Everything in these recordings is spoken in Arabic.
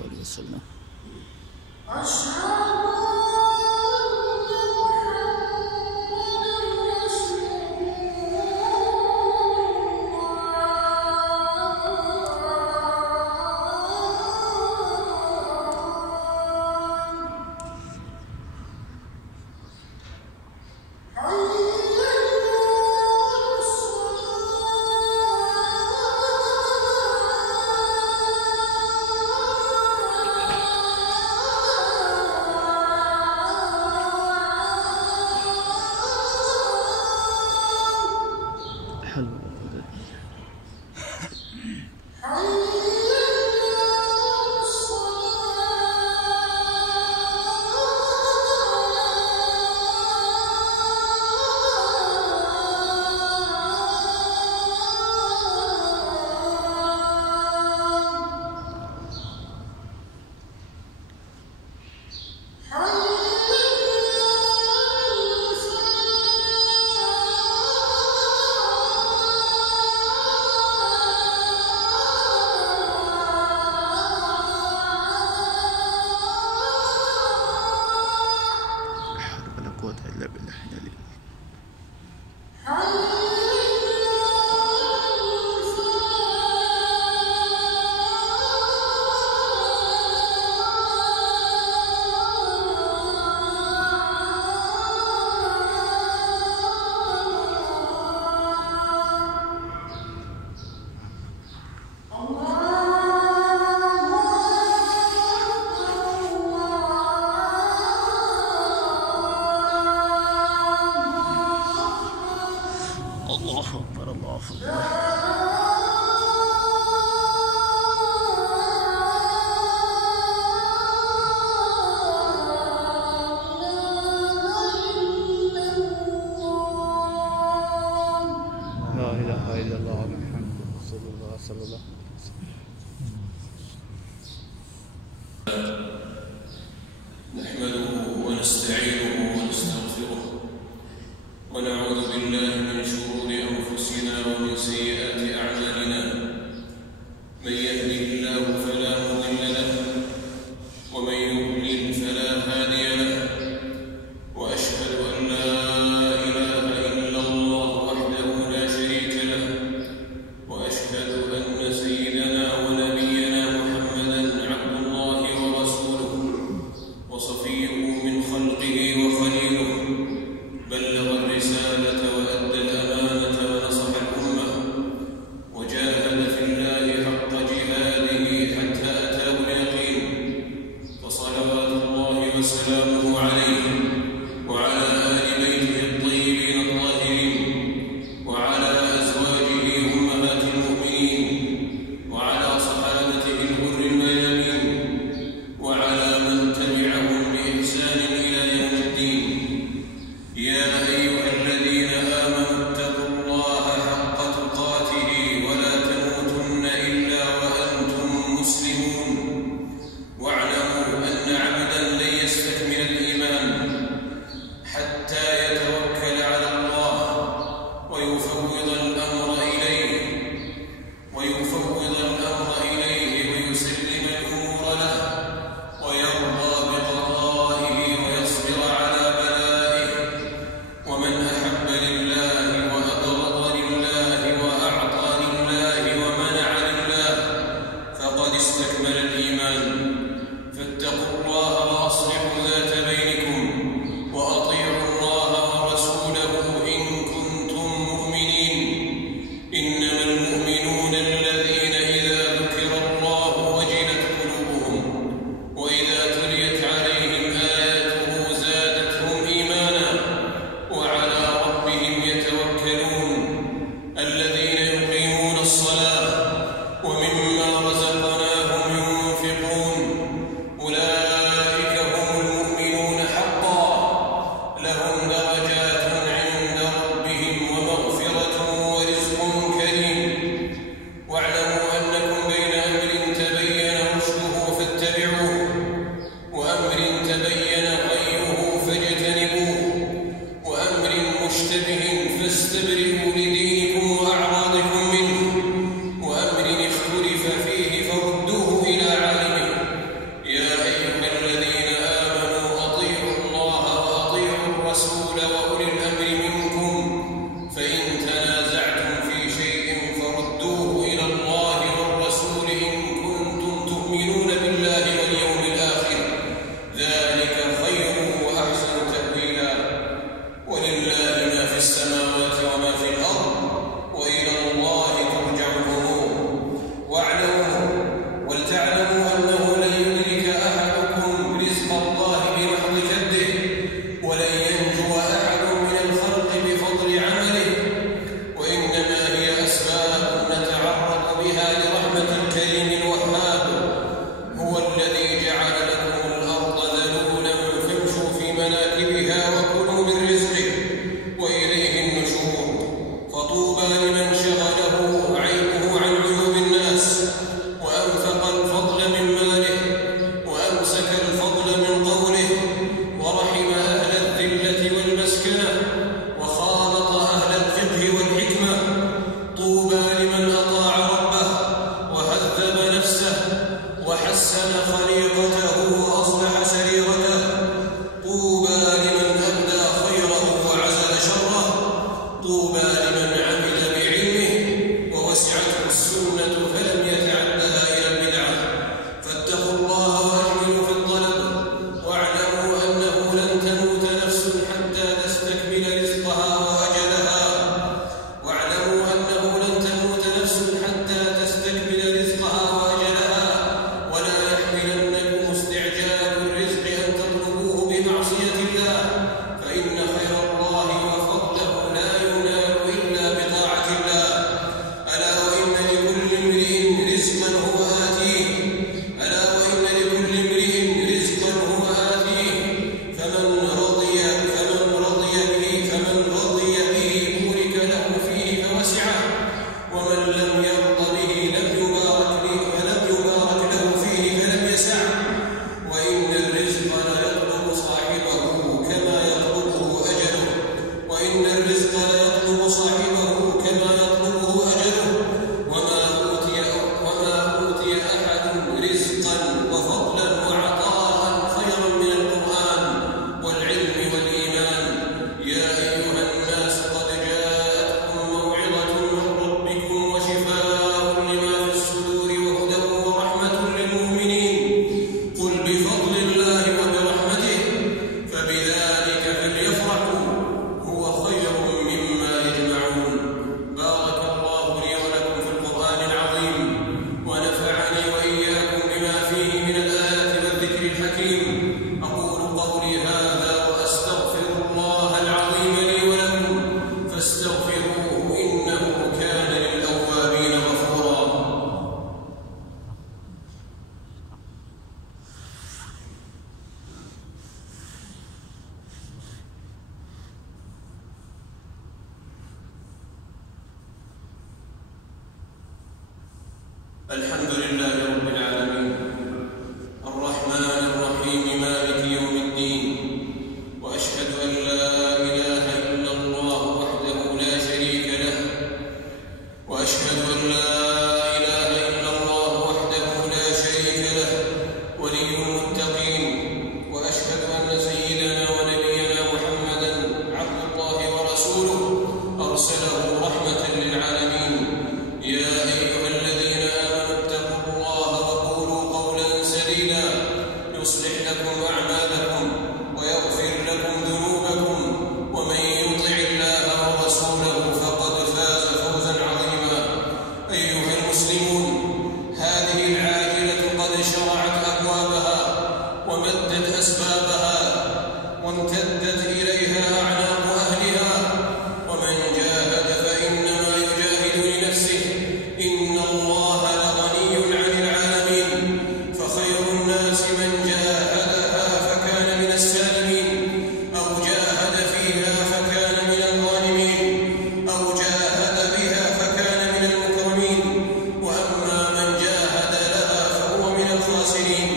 وآله وسلم. الله أكبر الله أكبر. لا إله إلا الله محمد رسول الله صلى الله عليه وسلم. نحمده ونستعينه ونستغفره ونعوذ بالله من شرور أنفسنا ومن سيئات أعمالنا. من يهده الله فلا مضل له ومن يضلل فلا هادي له، وأشهد أن لا إله إلا الله وحده لا شريك له، وأشهد أن سيدنا ونبينا محمدا عبد الله ورسوله وصفيه من خلقه وخليله، بلغ الرسالة وأدى الأمانة ونصح الأمة وجاهد في الله حق جهاده حتى أتاه اليقين، فصلوات الله وسلامه عليه وعلى آل بيته الطيبين الطاهرين وعلى أزواجه أمهات المؤمنين وعلى صحابته الغر الميامين وعلى من تبعهم بإحسان إلى يوم الدين. يا أيها الذين آمنوا اتقوا الله حق تقاته ولا تموتن إلا وأنتم مسلمون، واعلموا أن عبدا لن يستكمل الحكيم. أقول قولي هذا وأستغفر الله العظيم لي ولكم فاستغفروه إنه كان للأوابين غفورا. الحمد لله رب العالمين الرحمن الرحيم مالك يوم الدين، وأشهد أن لا إله إلا الله وحده لا شريك له، وأشهد أن لا إله إلا الله وحده لا شريك له ولي المتقين، وأشهد أن سيدنا ونبينا محمدا عبد الله ورسوله أرسله رحمة للعالمين. يا أيها الذين آمنوا اتقوا الله وقولوا قولا سديدا يصلح لكم أعمالكم ويغفر لكم ذنوبكم، ومن يطع الله ورسوله فقد فاز فوزا عظيما. أيها المسلمون، هذه العاجلة قد شرعت أبوابها ومدت أسبابها وامتدت إليها أعناق أهلها، ومن جاهد فإنما يجاهد لنفسه، إن الله لغني عن العالمين، فخير الناس من جاهدها فكان من السالمين، أو جاهد فيها فكان من الظالمين، أو جاهد بها فكان من المكرمين، وأما من جاهد لها فهو من الخاسرين.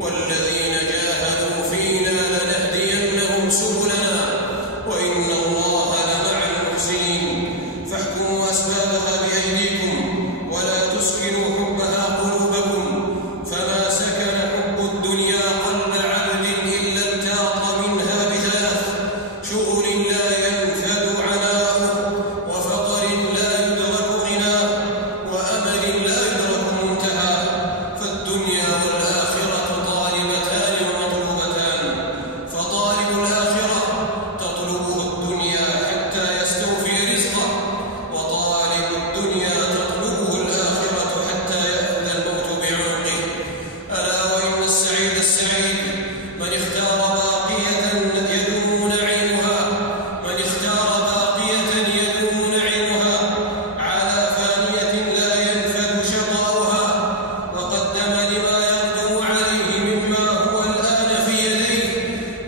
والذين جاهدوا فينا لنهدينهم سبلنا وإن الله لمع المحسنين. فاحكموا أسبابها بأيديكم ولا تسكنوا حبها قلوبكم، فما سكن حب الدنيا قلب عبد إلا التاط منها بثلاث: شغل لا ينفد عناؤه، وفقر لا يدرك غناه، وأمل لا يدرك منتهى. فالدنيا والآخرة طالبتان ومطلوبتان، فطالب الآخرة تطلبه الدنيا حتى يستوفي رزقه، وطالب الدنيا تطلبه الآخرة حتى يأخذ الموت بعنقه. ألا وإن السعيد السعيد من اختار باقية يدوم نعيمها، من اختار باقية يدوم نعيمها على فانية لا ينفد شقاؤها، وقدم لما يقدم عليه مما هو الآن في يديه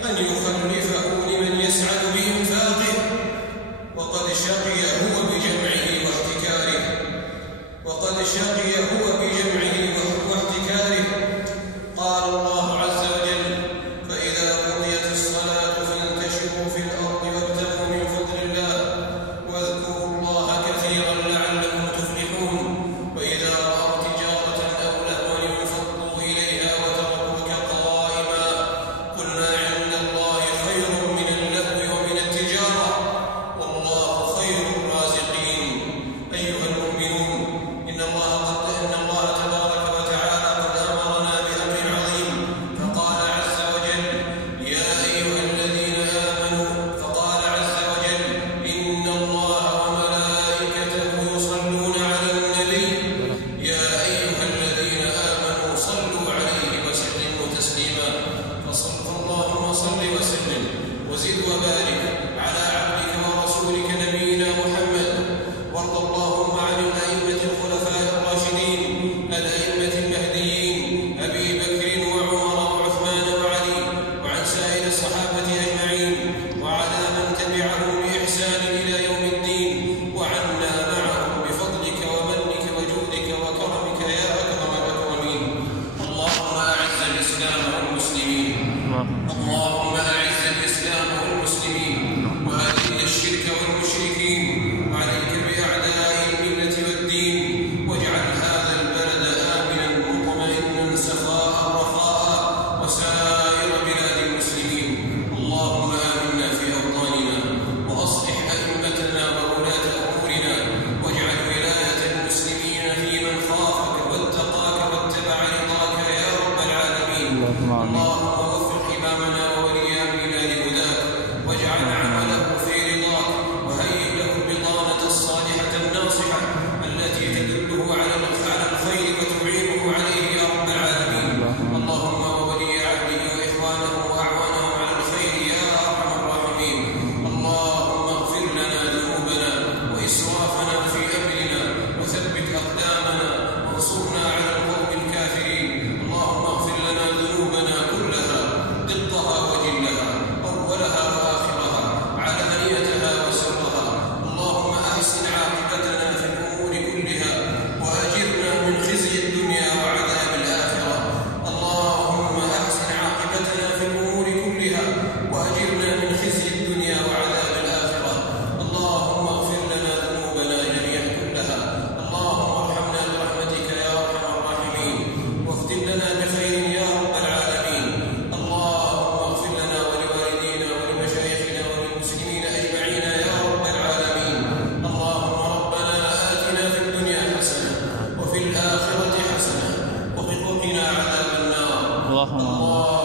أن يخلفه لمن يسعد بإنفاقه، وقد شقي هو بجمعه واحتكاره، وقد شقي هو بجمعه واحتكاره. قال الله عز وجل: فإذا قضيت الصلاة فانتشروا في الأرض وابتغوا من فضل الله واذكروا الله كثيرا لعلكم تفلحون. وإذا رأوا تجارة أو لهوا انفضوا إليها وتركوك قائما، قل ما عند الله خير من اللهو ومن التجارة، والله خير الرازقين. أيها المؤمنون، إن الله تبارك وتعالى قد أمرنا بأمر عظيم، فقال عز وجل: يا أيها الذين آمنوا، فقال عز وجل: إن الله وملائكته يصلون على النبي يا أيها الذين آمنوا صلوا عليه وسلموا تسليما. اللهم صل وسلم وزد وبارك على عبدك ورسولك نبينا محمد. وارض اللهم عن الأئمة الخلفاء الراشدين الأئمة المهديين أبي بكر وعمر وعثمان وعلي، وعن سائر الصحابة أجمعين، وعلى من تبعهم بإحسان إلى يوم الدين، وعنا معهم بفضلك ومنك وجودك وكرمك يا أكرم الأكرمين. اللهم أعز الإسلام والمسلمين، اللهم أعز الإسلام والمسلمين، وأذل الشرك والمشركين، وعليك بأعداء الملة والدين، واجعل هذا البلد آمنا مطمئنا سخاء رخاء، وسائر بلاد المسلمين. اللهم آمنا في أوطاننا، وأصلح أئمتنا وولاة أمورنا، واجعل ولاية المسلمين في من خافك واتقاك واتبع رضاك يا رب العالمين. اللهم وفق إمامنا وولي أمرنا لهداك، واجعل عمله في رضاك، وهيئ له البطانة الصالحة الناصحة التي تدله على الخير وتعينه عليه يا رب العالمين. اللهم وولي عهد اللهم